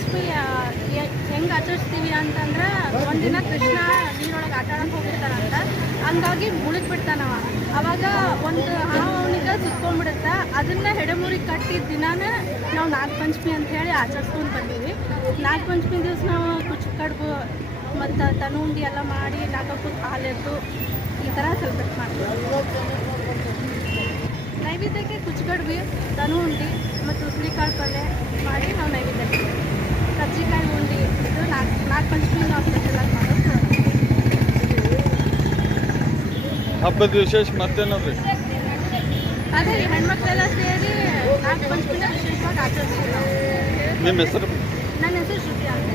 ನಾಗಪಂಚಮಿ ಹೆಂಗೆ ಆಚರಿಸ್ತೀವಿ ಅಂತಂದ್ರೆ ಒಂದಿನ ಕೃಷ್ಣ ನೀರೊಳಗೆ ಆಟ ಆಡೋಕೆ ಹೋಗಿರ್ತಾರಂತ, ಹಂಗಾಗಿ ಮುಳುಗ್ಬಿಡ್ತಾನವ. ಅವಾಗ ಒಂದು ಹಾವು ಅವನಿಗೆ ಸುತ್ಕೊಂಡ್ಬಿಡುತ್ತೆ. ಅದನ್ನ ಹೆಡೆಮುರಿ ಕಟ್ಟಿದ ದಿನಾನೇ ನಾವು ನಾಗಪಂಚಮಿ ಅಂತ ಹೇಳಿ ಆಚರಿಸ್ಕೊಂಡು ಬಂದೀವಿ. ನಾಗಪಂಚಮಿ ದಿವಸ ನಾವು ಕುಚ್ಚು ಕಡುಬು ಮತ್ತು ತನುಂಡಿ ಎಲ್ಲ ಮಾಡಿ ನಾಗಪ್ಪಗೆ ಹಾಲೆತ್ತು ಈ ಥರ ಸೆಲೆಬ್ರೇಟ್ ಮಾಡ್ತೀವಿ. ನೈವೇದ್ಯಕ್ಕೆ ಕುಚ್ಚುಗಡ್ಬಿ, ತನುಂಡಿ ಮತ್ತು ಉಸ್ಲಿಕಾಳು ಪಲ್ಯ ಮಾಡಿ ನಾವು ನೈವೇದ್ಯಕ್ಕೆ ಕಜ್ಜಿಕಾಯಿ ಉಂಡಿ ಇದು ನಾಗಪಂಚಮಿ ನಾವು ಸ್ಪೆಷಲಾಗಿ ಮಾಡೋದು. ಹಬ್ಬದ ವಿಶೇಷ ಮತ್ತೇನಲ್ರಿ? ಅದೇ ರೀ, ಹೆಣ್ಮಕ್ಳೆಲ್ಲ ಸೇರಿ ನಾಗಪಂಚಮಿನ ವಿಶೇಷವಾಗಿ ಆಚರಿಸ್ತೀವಿ ನಾವು. ನಿಮ್ಮ ಹೆಸರು? ನನ್ನ ಹೆಸರು ಶ್ರುತಿ ಅಂತ.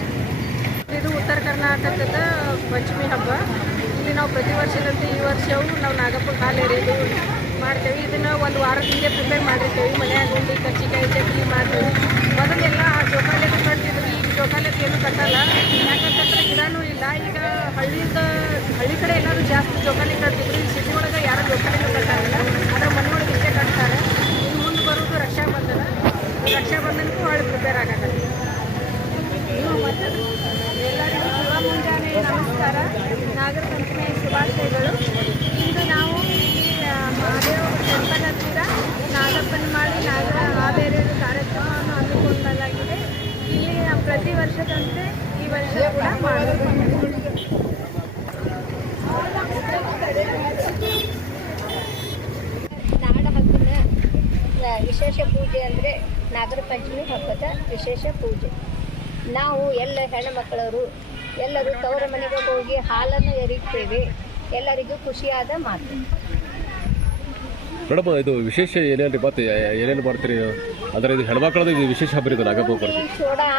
ಇದು ಉತ್ತರ ಕರ್ನಾಟಕದ ಪಂಚಮಿ ಹಬ್ಬ. ಇಲ್ಲಿ ನಾವು ಪ್ರತಿ ವರ್ಷದಂತೆ ಈ ವರ್ಷವೂ ನಾವು ನಾಗಪ್ಪಗೆ ಹಾಲು ಎರೆಯೋದು ಮಾಡ್ತೇವೆ. ಇದನ್ನು ಒಂದು ವಾರದ ಹಿಂದೆ ಪ್ರಿಪೇರ್ ಮಾಡಿರ್ತೇವೆ. ಮನೆಯಾಗ ಉಂಡಿ ಕಜ್ಜಿಕಾಯಿ ಚಟ್ನಿ ಮಾಡ್ತೇವೆ. ಮೊದಲೆಲ್ಲ ಜೋಕಾಲಿ ಕಟ್ತಿದ್ವಿ, ಈಗ ಜೋಕಾಲಿ ಏನು ಕಟ್ಟಲ್ಲ. ಯಾಕಂತಂದ್ರೆ ಗಿಡನೂ ಇಲ್ಲ. ಈಗ ಹಳ್ಳಿ ಕಡೆ ಎಲ್ಲರೂ ಜಾಸ್ತಿ ಜೋಕಾಲಿ ಕಟ್ತಿದ್ರು. ಈ ಸಿಟಿ ಒಳಗೆ ಯಾರು ಜೋಕಾಲಿನೂ ಕಟ್ಟಾಗಿಲ್ಲ. ಅದರ ಮನೆಯೊಳಗೆ ಇಷ್ಟೇ ಕಟ್ತಾರೆ. ಇನ್ನು ಮುಂದೆ ಬರೋದು ರಕ್ಷಾಬಂಧನಕ್ಕೂ ಹೊಳ್ಳಿ ಪ್ರಿಪೇರ್ ಆಗತ್ತೆ. ಎಲ್ಲರಿಗೂ ಶುಭ ಮುಂಜಾನೆ ನಮಸ್ಕಾರ. ನಾಗರ ಪಂಚಮಿಯ ಶುಭಾಶಯಗಳು. ಇಂದು ನಾವು ಮಹಾದೇವ ಟೆಂಪಲ್ ಹತ್ತಿರ ನಾಗಪ್ಪನ ಮಾಡಿ ನಾಗರ ಹಾಲೆರೆಯುವ ಕಾರ್ಯಕ್ರಮವನ್ನು ಹಮ್ಮಿಕೊಳ್ಳಲಾಗಿದೆ. ಇಲ್ಲಿ ಪ್ರತಿ ವರ್ಷದಂತೆ ಈ ವರ್ಷ ಕೂಡ ಮಾಡಲಾಗಿದೆ. ನಾಡ ಹಬ್ಬದ ವಿಶೇಷ ಪೂಜೆ ಅಂದರೆ ನಾಗರ ಪಂಚಮಿ ಹಬ್ಬದ ವಿಶೇಷ ಪೂಜೆ. ನಾವು ಎಲ್ಲ ಹೆಣ್ಣುಮಕ್ಕಳವರು ಎಲ್ಲರೂ ತವರ ಮನೆಗೆ ಹೋಗಿ ಹಾಲನ್ನು ಎರಿತೇವೆ. ಎಲ್ಲರಿಗೂ ಖುಷಿಯಾದ ಮಾತು. ಮೇಡಮ್, ಇದು ವಿಶೇಷ ಏನೇನು ಮತ್ತೆ ಏನೇನು ಮಾಡ್ತೀರಿ? ಅಂದರೆ ಇದು ಹೆಣ್ಮಕ್ಳದ್ದು ಇದು ವಿಶೇಷ ಹಬ್ಬ ಇದು ನಾಗಪ್ಪ. ಸೋಡಾ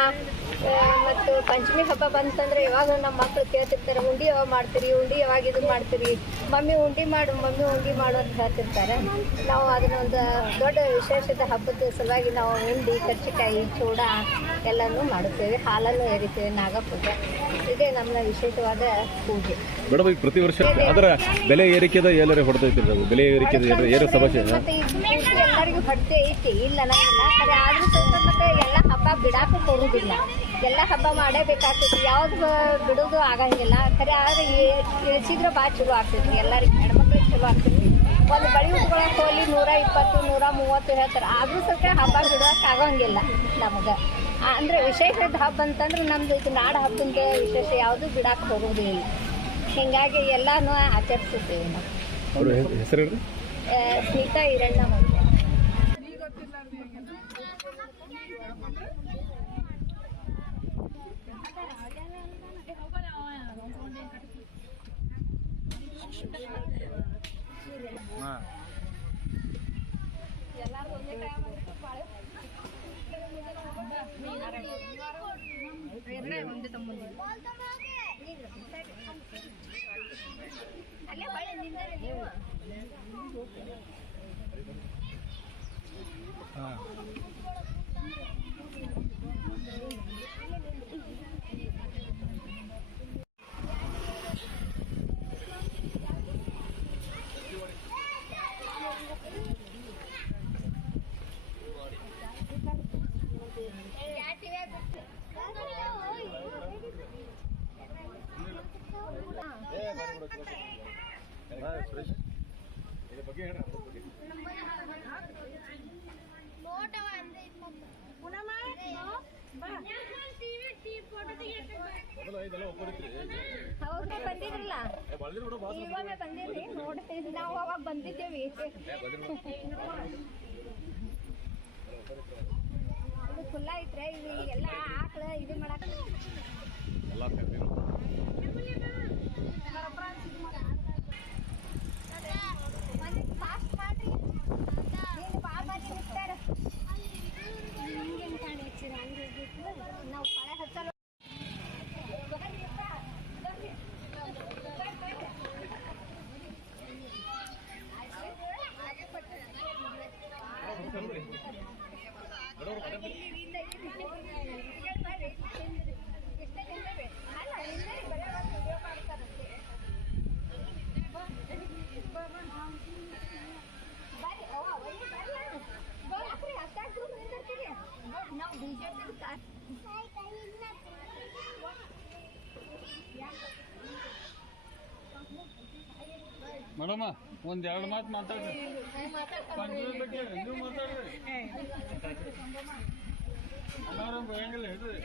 ಮತ್ತು ಪಂಚಮಿ ಹಬ್ಬ ಬಂತಂದ್ರೆ ಯಾವಾಗ ನಮ್ಮ ಮಕ್ಕಳು ಕೇಳ್ತಿರ್ತಾರೆ, ಉಂಡಿ ಯಾವಾಗ ಮಾಡ್ತೀರಿ, ಉಂಡಿ ಯಾವಾಗ ಇದು ಮಾಡ್ತೀರಿ, ಮಮ್ಮಿ ಉಂಡಿ ಮಾಡು ಅಂತ ಹೇಳ್ತಿರ್ತಾರೆ. ನಾವು ಅದನ್ನೊಂದು ದೊಡ್ಡ ವಿಶೇಷದ ಹಬ್ಬದ ಸಲುವಾಗಿ ನಾವು ಉಂಡಿ, ಕರ್ಚಿಕಾಯಿ, ಚೂಡಾ ಎಲ್ಲನೂ ಮಾಡುತ್ತೇವೆ. ಹಾಲನ್ನು ಎರಿತೇವೆ ನಾಗಪ್ಪಗೆ. ಇದೇ ನಮ್ಮ ವಿಶೇಷವಾದ ಪೂಜೆ. ಮೇಡಮ್, ಈಗ ಪ್ರತಿ ವರ್ಷ ಅದರ ಬೆಲೆ ಏರಿಕೆದ ಎಲ್ಲರೂ ಹೊಡೆದೈತಿ. ಬೆಲೆ ಏರಿಕೆದ ಏನು ಸಮಸ್ಯೆ? ಮತ್ತೆ ಈ ಎಲ್ಲರಿಗೂ ಹೊಟ್ಟೆ ಐತಿ, ಇಲ್ಲ ನಮ್ಮಿಲ್ಲ. ಆದ್ರೂ ಸ್ವಲ್ಪ ಮತ್ತೆ ಎಲ್ಲ ಹಬ್ಬ ಬಿಡಾಕು ಕೊಡುವುದಿಲ್ಲ. ಎಲ್ಲ ಹಬ್ಬ ಮಾಡೇಬೇಕಾಗ್ತೈತಿ. ಯಾವ್ದು ಬಿಡೋದು ಆಗಂಗಿಲ್ಲ. ಖರೆ ಆದರೆ ಇಳಿಸಿದ್ರೆ ಭಾಳ ಚಲೋ ಆಗ್ತೈತಿ. ಎಲ್ಲರಿಗೆ ಹೆಣ್ಮಕ್ಳಿಗೆ ಚಲೋ ಆಗ್ತೈತಿ. ಒಂದು ಬಳಿ ಉಟ್ಕೊಳಕ್ಕೆ ಹೋಗಿ 120, 130 ಹೇಳ್ತಾರೆ. ಆದರೂ ಸ್ವಲ್ಪ ಹಬ್ಬ ಬಿಡೋಕೆ ಆಗಂಗಿಲ್ಲ ನಮಗೆ. ಅಂದರೆ ವಿಶೇಷದ ಹಬ್ಬ ಅಂತಂದ್ರೆ ನಮ್ದು ಇದು ನಾಡ ಹಬ್ಬದ ವಿಶೇಷ ಯಾವುದು ಬಿಡಾಕೆ ಹೋಗೋದಿಲ್ಲ. ಹೀಗಾಗಿ ಎಲ್ಲನೂ ಆಚರಿಸುತ್ತೇವೆ ನಾವು. ಹೆಸರು ಸ್ಮಿತಾ ಈರಣ್ಣ ಅಂತ. ಅಲ್ಲೇ ಹೊಳೆ ನಿಂದರೆ ನೀವು ಬಂದಿದ್ರಲ್ಲ, ಇವಾಗ ಬಂದಿರಿ ನೋಡ್ತೀವಿ. ನಾವು ಅವಾಗ ಬಂದಿದ್ದೇವೆ. ಇದು ಫುಲ್ ಐತ್ರೆ. ಇದು ಎಲ್ಲ ಆಕಳ ಇದು ಮಾಡಕ ಫಾಸ್ಟ್ ಮಾಡ್ರಿ. ನಾವು ಪಳೆ ಹಚ್ಚಲ್ಲ. ಮೇಡಮ ಒಂದ್ ಎರಡು ಮಾತು ಮಾತಾಡ್ರಿ ಪಂಚದ ಬಗ್ಗೆ ನೀವು ಮಾತಾಡ್ರಿ ಅನಾರಂಭ ಹೆಂಗಿಲ್ಲ ಹೇಳ್ರಿ